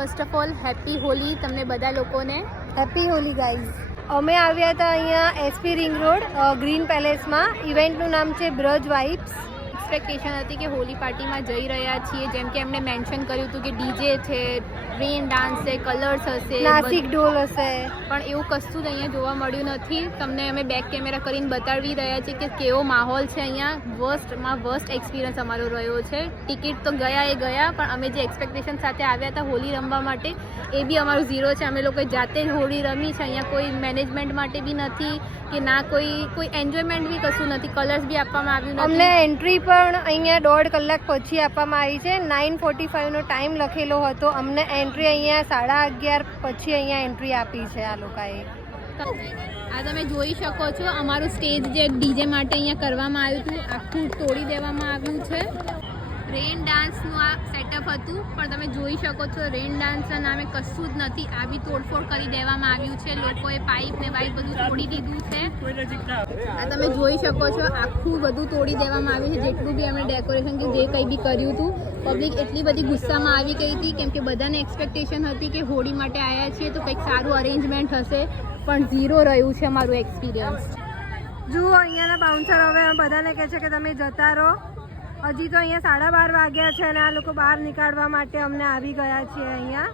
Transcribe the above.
First of all happy Holi તમને બધા લોકોને. Happy Holi guys. અમે આવ્યા હતા અહીંયા એસપી રિંગ રોડ ગ્રીન પેલેસમાં. ઇવેન્ટનું નામ છે બ્રજ વાઇબ્સ. એક્સપેક્ટેશન હતી કે હોલી પાર્ટીમાં જઈ રહ્યા છીએ, જેમ કે એમણે મેન્શન કર્યું હતું કે ડીજે છે, રેન ડાન્સ છે, કલર્સ હશે, નાસિક ઢોલ હશે, પણ એવું કશું જ અહીંયા જોવા મળ્યું નથી. તમને અમે બેક કેમેરા કરીને બતાવી રહ્યા છીએ કે કેવો માહોલ છે અહીંયા. વર્સ્ટમાં વર્સ્ટ એક્સપિરિયન્સ અમારો રહ્યો છે. ટિકિટ તો ગયા એ ગયા, પણ અમે જે એક્સપેક્ટેશન સાથે આવ્યા હતા હોલી રમવા માટે એ બી અમારું ઝીરો છે. અમે લોકોએ જાતે જ હોળી રમી છે. અહીંયા કોઈ મેનેજમેન્ટ માટે બી નથી કે ના કોઈ એન્જોયમેન્ટ બી કશું નથી. કલર્સ બી આપવામાં આવ્યું નથી. અમને એન્ટ્રી પણ અહીંયા 1.5 કલાક પછી આપવામાં આવી છે. 9:45 નો ટાઈમ લખેલો હતો. અમને એન્ટ્રી અહીંયા 11:30 પછી અહીંયા એન્ટ્રી આપી છે આ લોકોએ. આ તમે જોઈ શકો છો અમારું સ્ટેજ જે ડીજે માટે અહીંયા કરવામાં આવ્યું હતું આખું તોડી દેવામાં આવ્યું છે. રેન ડાન્સનું આ સેટઅપ હતું, પણ તમે જોઈ શકો છો રેન ડાન્સના નામે કશું જ નથી. આ બી તોડફોડ કરી દેવામાં આવ્યું છે. લોકોએ પાઇપ ને વાઇપ બધું તોડી દીધું છે. આ તમે જોઈ શકો છો આખું બધું તોડી દેવામાં આવ્યું છે. જેટલું બી અમે ડેકોરેશન કે જે કંઈ બી કર્યું હતું, પબ્લિક એટલી બધી ગુસ્સામાં આવી ગઈ હતી કેમ કે બધાને એક્સપેક્ટેશન હતી કે હોળી માટે આવ્યા છીએ તો કંઈક સારું અરેન્જમેન્ટ હશે, પણ ઝીરો રહ્યું છે અમારું એક્સપિરિયન્સ. જુઓ અહીંયાના બાઉન્સર હવે બધાને કહે છે કે તમે જતા રહો. હજી તો અહીંયા 12:30 વાગ્યા છે અને આ લોકો બહાર નીકાળવા માટે અમને આવી ગયા છે અહીંયા.